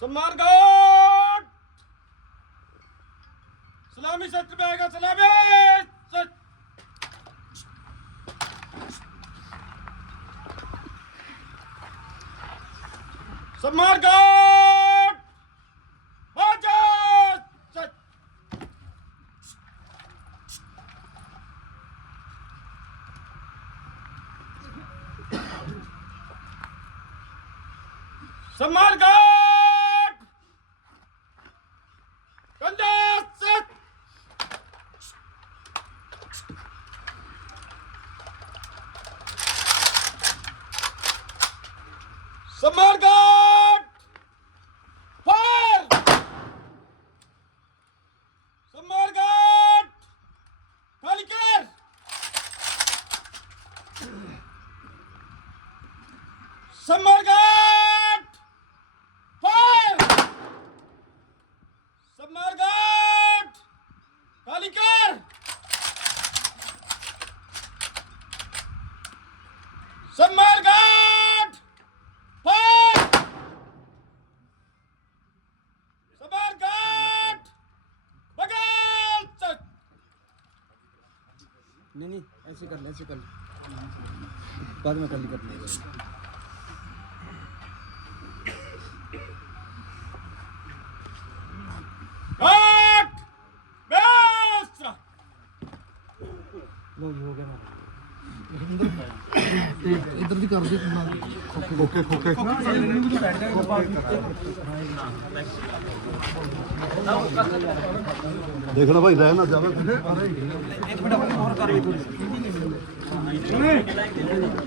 सम्मान गार्ड सलामी सत्र पे आएगा। सलामी सम्मान गार्ड सम्मान गार्ड कंधा सत सम्मान गार्ड फायर सम्मान गार्ड खाली कर सम्मान गार्ड फायर सम्मान गार्ड खाली कर सम्मान गार्ड फायर सम्मान गार्ड बगल चक। नहीं ऐसे कर ले बाद में कर ले हट बेस लो हो गया ना इधर भी कर दे खोखे खोखे देखना भाई रहना जावे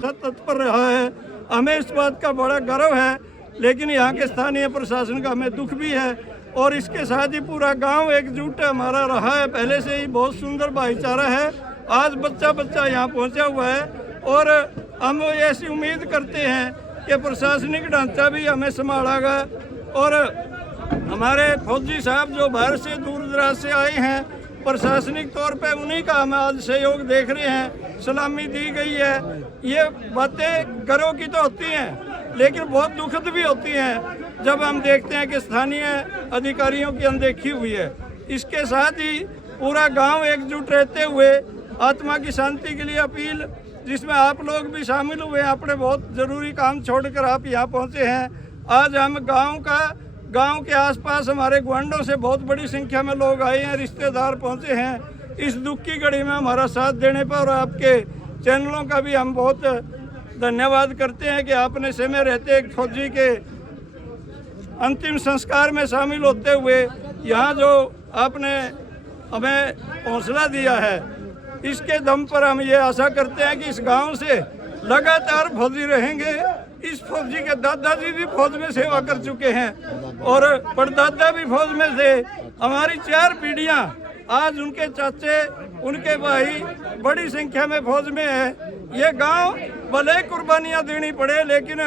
तत्पर रहा है। हमें इस बात का बड़ा गर्व है, लेकिन यहाँ के स्थानीय प्रशासन का हमें दुख भी है। और इसके साथ ही पूरा गांव एकजुट हमारा रहा है, पहले से ही बहुत सुंदर भाईचारा है। आज बच्चा बच्चा यहाँ पहुँचा हुआ है और हम ऐसी उम्मीद करते हैं कि प्रशासनिक ढांचा भी हमें संभालेगा। और हमारे फौजी साहब जो बाहर से दूर दराज से आए हैं, प्रशासनिक तौर पे उन्हीं का हम आज सहयोग देख रहे हैं। सलामी दी गई है। ये बातें गर्व की तो होती हैं, लेकिन बहुत दुखद भी होती हैं जब हम देखते हैं कि स्थानीय अधिकारियों की अनदेखी हुई है। इसके साथ ही पूरा गांव एकजुट रहते हुए आत्मा की शांति के लिए अपील, जिसमें आप लोग भी शामिल हुए हैं, अपने बहुत ज़रूरी काम छोड़कर आप यहाँ पहुँचे हैं। आज हम गांव के आसपास हमारे गुआंढों से बहुत बड़ी संख्या में लोग आए हैं, रिश्तेदार पहुँचे हैं। इस दुख की घड़ी में हमारा साथ देने पर और आपके चैनलों का भी हम बहुत धन्यवाद करते हैं कि आपने समय रहते एक फौजी के अंतिम संस्कार में शामिल होते हुए यहाँ जो आपने हमें हौसला दिया है, इसके दम पर हम ये आशा करते हैं कि इस गांव से लगातार फौजी रहेंगे। इस फौजी के दादाजी भी फौज में सेवा कर चुके हैं और परदादा भी फौज में थे। हमारी 4 पीढ़ियां, आज उनके चाचे, उनके भाई बड़ी संख्या में फौज में है। ये गांव भले कुर्बानियां देनी पड़े, लेकिन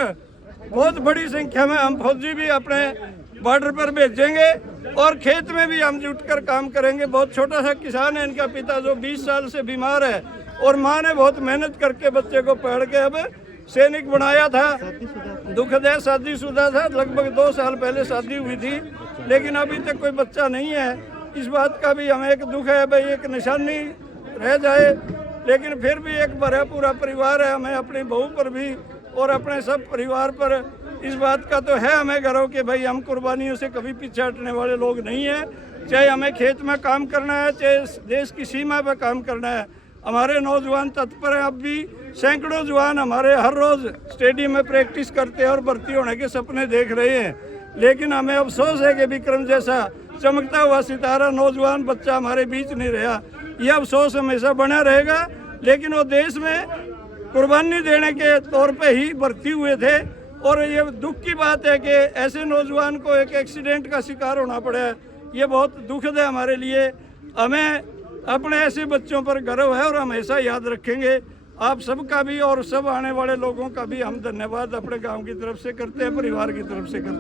बहुत बड़ी संख्या में हम फौजी भी अपने बॉर्डर पर भेजेंगे और खेत में भी हम जुटकर काम करेंगे। बहुत छोटा सा किसान है, इनका पिता जो 20 साल से बीमार है और माँ ने बहुत मेहनत करके बच्चे को पढ़ के अब सैनिक बनाया था। दुखद है, शादीशुदा था, लगभग 2 साल पहले शादी हुई थी, लेकिन अभी तक कोई बच्चा नहीं है। इस बात का भी हमें एक दुख है, भाई एक निशानी रह जाए, लेकिन फिर भी एक भरा पूरा परिवार है। हमें अपनी बहू पर भी और अपने सब परिवार पर इस बात का तो है हमें गर्व कि भाई हम कुर्बानियों से कभी पीछे हटने वाले लोग नहीं हैं। चाहे हमें खेत में काम करना है, चाहे देश की सीमा पर काम करना है, हमारे नौजवान तत्पर हैं। अब भी सैकड़ों जवान हमारे हर रोज़ स्टेडियम में प्रैक्टिस करते हैं और भर्ती होने के सपने देख रहे हैं। लेकिन हमें अफसोस है कि विक्रम जैसा चमकता हुआ सितारा नौजवान बच्चा हमारे बीच नहीं रहा। यह अफसोस हमेशा बना रहेगा, लेकिन वो देश में कुर्बानी देने के तौर पे ही भर्ती हुए थे। और ये दुख की बात है कि ऐसे नौजवान को एक एक्सीडेंट का शिकार होना पड़ा है। ये बहुत दुखद है हमारे लिए। हमें अपने ऐसे बच्चों पर गर्व है और हमेशा याद रखेंगे। आप सबका भी और सब आने वाले लोगों का भी हम धन्यवाद अपने गांव की तरफ से करते हैं, परिवार की तरफ से करते हैं।